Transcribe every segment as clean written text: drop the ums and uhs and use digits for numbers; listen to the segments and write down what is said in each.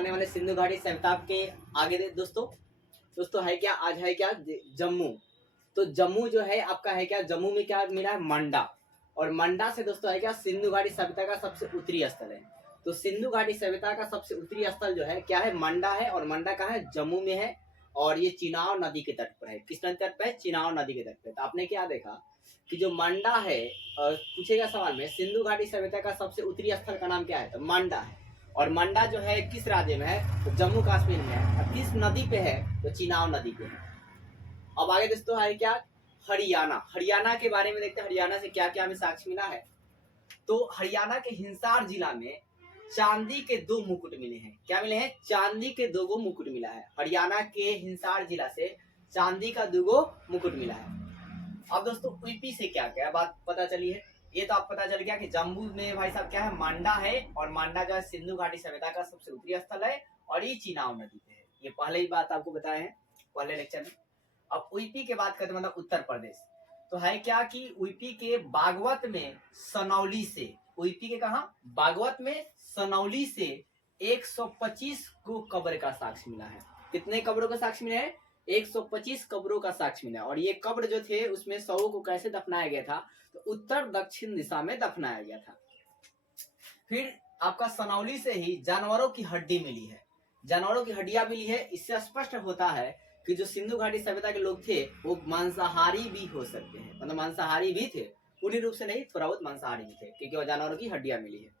बताने वाले सिंधु घाटी सभ्यता के आगे दोस्तों है क्या, आज है क्या जम्मू। तो जम्मू जो है आपका है क्या, जम्मू में क्या मिला है, मंडा। और मंडा से दोस्तों है क्या, सिंधु घाटी सभ्यता का सबसे उत्तरी स्थल है। तो सिंधु घाटी सभ्यता का सबसे उत्तरी स्थल जो है क्या है, मंडा है। और मंडा कहाँ है, जम्मू में है। और ये चिनाव नदी के तट पर है। किस नदी तट पर है, चिनाव नदी के तट पर। तो आपने क्या देखा कि जो मंडा है, पूछेगा सवाल में सिंधु घाटी सभ्यता का सबसे उत्तरी स्थल का नाम क्या है, तो मंडा है। और मंडा जो है किस राज्य में है, तो जम्मू कश्मीर में है। और किस नदी पे है, तो चिनाव नदी पे है। अब आगे दोस्तों है क्या, हरियाणा। हरियाणा के बारे में देखते हैं, हरियाणा से क्या क्या हमें साक्ष्य मिला है। तो हरियाणा के हिसार जिला में चांदी के 2 मुकुट मिले हैं। क्या मिले हैं, चांदी के 2 मुकुट मिला है। हरियाणा के हिसार जिला से चांदी का 2 मुकुट मिला है। अब दोस्तों यूपी से क्या क्या बात पता चली है, ये तो आप पता चल गया कि जम्मू में भाई साहब क्या है, मांडा है। और मांडा जो है सिंधु घाटी सभ्यता का सबसे उत्तरी स्थल है। और ये चिनाव नदी पे है। ये पहले ही बात आपको बताए हैं पहले लेक्चर में। अब यूपी के बात करते मतलब उत्तर प्रदेश। तो है क्या कि यूपी के बागवत में सनौली से, यूपी के कहा, बागवत में सनौली से 125 को कब्र का साक्ष्य मिला है। कितने कब्रों का साक्ष्य मिला है, 125 कब्रों का साक्ष्य मिला। और ये कब्र जो थे उसमें शवों को कैसे दफनाया गया था, तो उत्तर दक्षिण दिशा में दफनाया गया था। फिर आपका सनौली से ही जानवरों की हड्डी मिली है, जानवरों की हड्डियां मिली है। इससे स्पष्ट होता है कि जो सिंधु घाटी सभ्यता के लोग थे वो मांसाहारी भी हो सकते हैं, मतलब मांसाहारी भी थे, पूर्ण रूप से नहीं, थोड़ा बहुत मांसाहारी भी थे, क्योंकि वो जानवरों की हड्डियां मिली है।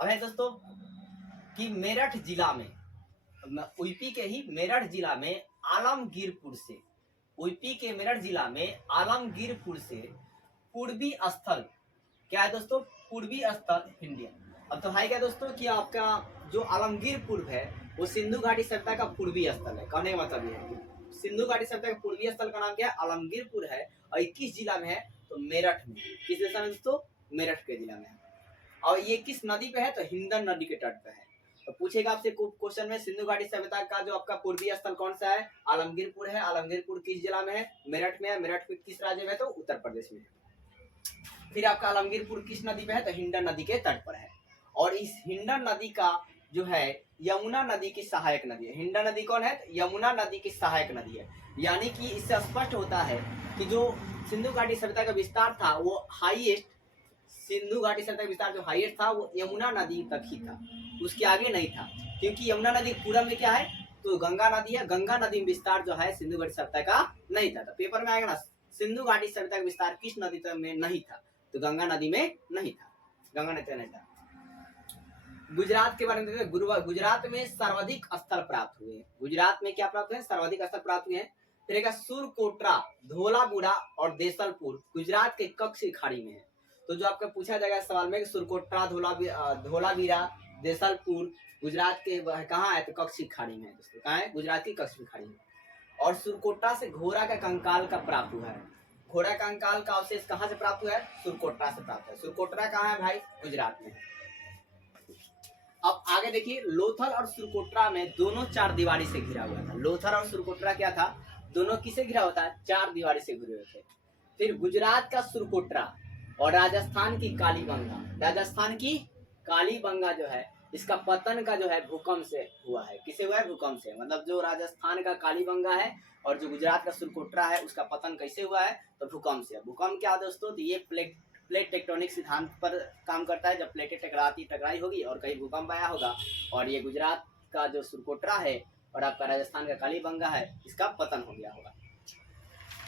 अब है दोस्तों कि मेरठ जिला में, यूपी के ही मेरठ जिला में आलमगीरपुर से, यूपी के मेरठ जिला में आलमगीरपुर से पूर्वी स्थल क्या है दोस्तों, पूर्वी स्थल इंडिया। अब तो है क्या दोस्तों कि आपका जो आलमगीरपुर है वो सिंधु घाटी सभ्यता का पूर्वी स्थल है। कहने का मतलब यह है कि सिंधु घाटी सभ्यता का पूर्वी स्थल का नाम क्या है, आलमगीरपुर है। और 21 जिला में है, तो मेरठ में। किस दिशा में दोस्तों, मेरठ के जिला में है। और ये किस नदी पे है, तो हिंदन नदी के तट पे है। तो पूछेगा आपसे क्वेश्चन में, सिंधु घाटी सभ्यता का जो आपका पूर्वी स्थल कौन सा है, आलमगीरपुर है। आलमगीरपुर किस जिला में है, मेरठ में है। मेरठ किस राज्य में है, तो उत्तर प्रदेश में है। फिर आपका आलमगीरपुर किस नदी पे है, तो हिंडन नदी के तट पर है। और इस हिंडन नदी का जो है यमुना नदी की सहायक नदी है। हिंडन नदी कौन है, तो यमुना नदी की सहायक नदी है। यानी कि इससे स्पष्ट होता है कि जो सिंधु घाटी सभ्यता का विस्तार था वो हाईएस्ट, सिंधु घाटी सभ्यता का विस्तार जो हाईएस्ट था वो यमुना नदी तक ही था, उसके आगे नहीं था। क्योंकि यमुना नदी पूरब में क्या है, तो गंगा नदी है। गंगा नदी में विस्तार जो है सिंधु घाटी सभ्यता का नहीं था। तो पेपर में आएगा ना, सिंधु घाटी सभ्यता का विस्तार किस नदी तक में नहीं था, तो गंगा नदी में नहीं था, गंगा नदी में नहीं था। गुजरात के बारे में देखते हैं। गुजरात में सर्वाधिक स्थल प्राप्त हुए हैं। गुजरात में क्या प्राप्त हुए, सर्वाधिक स्थल प्राप्त हुए हैं। फिर सुरकोटरा, धोलाबुरा और देसलपुर गुजरात के कच्छ की खाड़ी में है। तो जो आपका पूछा जाएगा सवाल में, सुरकोटरा, धोलावीरा, देसलपुर गुजरात के कहाँ है, तो कच्छ की खाड़ी में है दोस्तों। कहाँ है, गुजरात की कच्छ की खाड़ी में। और सुरकोटरा से घोड़ा का कंकाल का प्राप्त हुआ है। घोड़ा कंकाल का अवशेष कहाँ से प्राप्त हुआ है, सुरकोटरा से प्राप्त है। सुरकोटरा कहाँ है भाई, गुजरात में है। अब आगे देखिए, लोथल और सुरकोटरा में दोनों 4 दीवारी से घिरा हुआ था। लोथल और सुरकोटरा क्या था, दोनों किसे घिरा होता है, 4 दीवारी से घिरे हुए थे। फिर गुजरात का सुरकोटरा और राजस्थान की कालीबंगा, राजस्थान की कालीबंगा जो है इसका पतन का जो है भूकंप से हुआ है। किसे हुआ है, भूकंप से। मतलब जो राजस्थान का कालीबंगा है और जो गुजरात का सुरकोटरा है उसका पतन कैसे हुआ है, तो भूकंप से। भूकंप क्या दोस्तों, तो ये प्लेट टेक्टोनिक सिद्धांत पर काम करता है। जब प्लेटें टकराई होगी और कहीं भूकंप आया होगा, और ये गुजरात का जो सुरकोटरा है और आपका राजस्थान का कालीबंगा है इसका पतन हो गया होगा।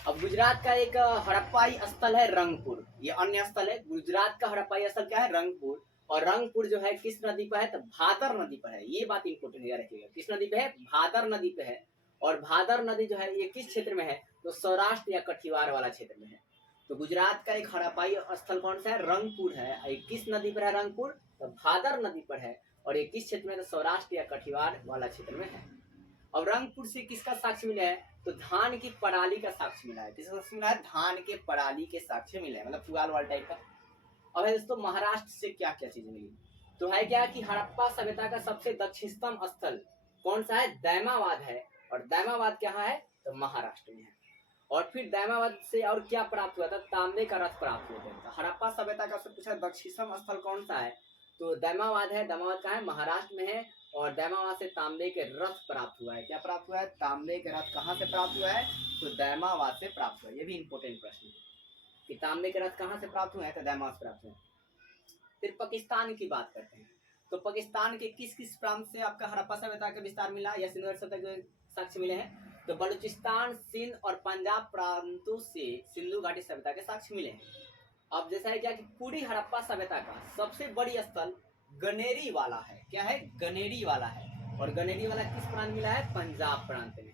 अब गुजरात का एक हड़प्पाई स्थल है रंगपुर, ये अन्य स्थल है। गुजरात का हड़प्पाई स्थल क्या है, रंगपुर। और रंगपुर जो है किस नदी पर है, तो भादर नदी पर है। ये बात इंपोर्टेंट याद रखिएगा, किस नदी पे है, भादर नदी पे है। और भादर नदी जो है ये किस क्षेत्र में है, तो सौराष्ट्र या कठिवार वाला क्षेत्र में है। तो गुजरात का एक हड़प्पाई स्थल कौन सा है, रंगपुर है। किस नदी पर है रंगपुर, तो भादर नदी पर है। और ये किस क्षेत्र में, तो सौराष्ट्र या कठिवार वाला क्षेत्र में है। और रंगपुर से किसका साक्ष्य मिला है, तो धान की पराली का साक्ष्य मिला है। किसका साक्ष्य मिला है, धान के पराली के साक्ष्य मिले हैं, मतलब पुआल वाला टाइप का। अब है दोस्तों महाराष्ट्र से क्या क्या चीजें मिली, तो है क्या कि हड़प्पा सभ्यता का सबसे दक्षिणतम स्थल कौन सा है, दैमाबाद है। और दैमाबाद कहाँ है, तो महाराष्ट्र में है। और फिर दैमाबाद से और क्या प्राप्त हुआ था, तांबे का रथ प्राप्त हुआ था। हड़प्पा सभ्यता का सबसे पूछा दक्षिणतम स्थल कौन सा है, तो दैमाबाद है। दैमाबाद कहाँ है, महाराष्ट्र में है। और दैमावा से तांबे के रथ प्राप्त हुआ है। क्या प्राप्त हुआ है? तांबे के रथ कहाँ से प्राप्त हुआ है? तो दैमावा से प्राप्त हुआ है। ये भी इंपॉर्टेंट प्रश्न है कि तांबे के रथ कहाँ से प्राप्त हुए हैं? तो दैमावा से प्राप्त हुए हैं। फिर पाकिस्तान की बात करते हैं। तो पाकिस्तान के किस किस प्रांत से आपका हड़प्पा सभ्यता का विस्तार मिला या सिंधु सभ्यता के साक्ष्य मिले हैं? तो बलूचिस्तान, सिंध और पंजाब प्रांतों से सिंधु घाटी सभ्यता के साक्ष्य मिले हैं। अब जैसा है क्या कि पूरी हड़प्पा सभ्यता का सबसे बड़ी स्थल गनेरी वाला है। क्या है? गनेरी वाला है। और गनेरी वाला किस प्रांत मिला है? पंजाब प्रांत में।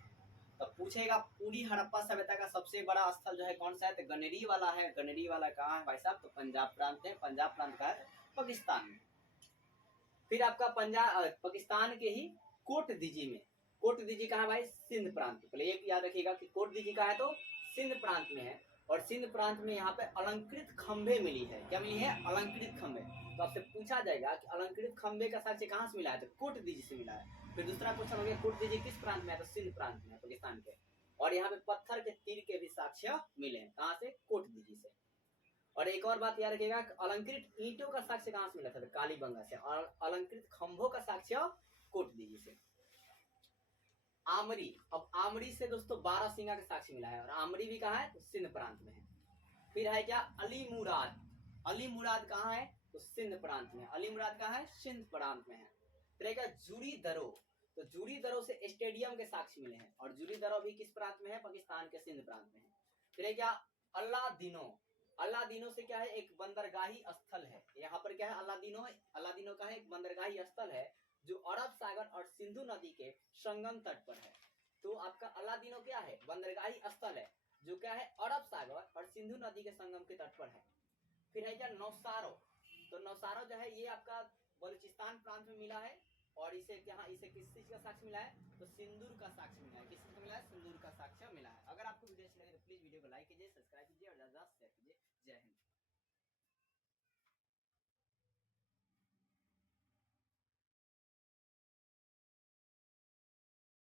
तब पूछेगा पूरी हड़प्पा सभ्यता का सबसे बड़ा स्थल जो है कौन सा है? तो गनेरी वाला है। गनेरी वाला कहाँ है भाई साहब? तो पंजाब प्रांत है। पंजाब प्रांत का है पाकिस्तान में। फिर आपका पंजाब पाकिस्तान के ही कोट दीजी में। कोट दीजी कहाँ भाई? सिंध प्रांत। पहले एक याद रखिएगा कि कोट दीजी कहाँ है? तो सिंध प्रांत में है। और सिंध प्रांत में यहाँ पे अलंकृत खंभे मिली है। क्या मिली है? अलंकृत खंभे। तो आपसे पूछा जाएगा कि अलंकृत खंभे का साक्ष्य कहाँ से मिला है? तो कोट दीजी से मिला है। फिर दूसरा क्वेश्चन हो गया कोट दीजी किस प्रांत में है? तो सिंध प्रांत में है, पाकिस्तान के। और यहाँ पे पत्थर के तीर के भी साक्ष्य मिले हैं। कहाँ से? कोट दीजी से। और एक और बात याद रखिएगा, अलंकृत ईंटों का साक्ष्य कहां से मिला था? तो कालीबंगा से। और अलंकृत खंभों का साक्ष्य कोट दीजी से। आमरी, अब आमरी से दोस्तों 12 सिंगा का साक्ष्य मिला है। और आमरी भी कहाँ है? तो सिंध प्रांत में है। फिर है क्या? अली मुराद। अली मुराद कहाँ है? तो सिंध प्रांत में। अली मुराद कहाँ है? सिंध प्रांत में है। फिर है क्या? जूरी दरो। तो जूरी दरो से स्टेडियम के साक्ष्य मिले हैं। और जूरी दरो भी किस प्रांत में है? पाकिस्तान के सिंध प्रांत में है। फिर है क्या? अल्लादीनो। अल्लादीनो से क्या है? एक बंदरगाही स्थल है। यहाँ पर क्या है? अल्लादीनो। अल्लादीनो का है एक बंदरगाही स्थल है जो अरब सागर और सिंधु नदी के संगम तट पर है। तो आपका अल्लादीनो क्या है? बंदरगाही स्थल है जो क्या है? अरब सागर और सिंधु नदी के संगम के तट पर है। फिर है क्या? नौसारो। तो नौसारो जो है ये आपका बलूचिस्तान प्रांत में मिला है। और इसे यहाँ इसे किस चीज का साक्ष्य मिला है? तो सिंदूर का साक्ष्य मिला है। किस चीज का मिला है? सिंदूर का साक्ष्य मिला है। अगर आपको वीडियो अच्छी लगे तो प्लीज वीडियो को लाइक कीजिए, सब्सक्राइब कीजिए और ज्यादा शेयर कीजिए।